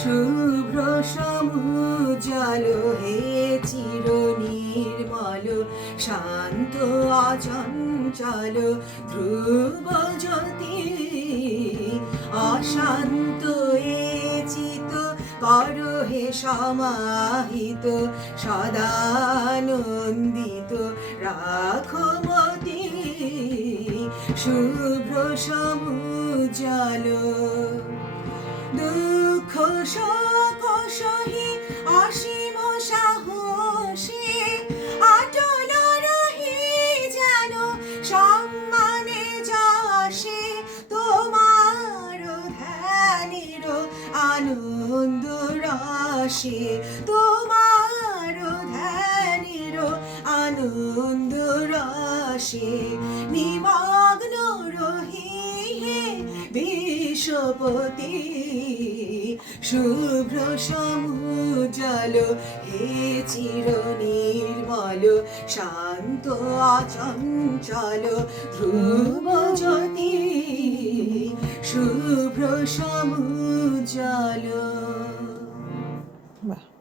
শুভ্র সমুজ্জ্বল হে চির নির্মল শান্ত অচঞ্চল ধ্রুব জ্যোতি অশান্ত এ চিত কর হে সমাহিত সদানন্দিত রাখো মতি শুভ্র সমুজ্জ্বল দুঃখ শোক সহি অসীম সাহসী অটল রহি যেন সম্মানে যশে তোমার ধ্যানের আনন্দ রসে তোমার ধ্যানের আনন্দ রসে নিমগ্ন রহি হে বিশ্বপতি শুভ্র সমুজ্জ্বল হে চির নির্মল শান্ত অচঞ্চল ধ্রুব জ্যোতি শুভ্র সমুজ্জ্বল। বাহ।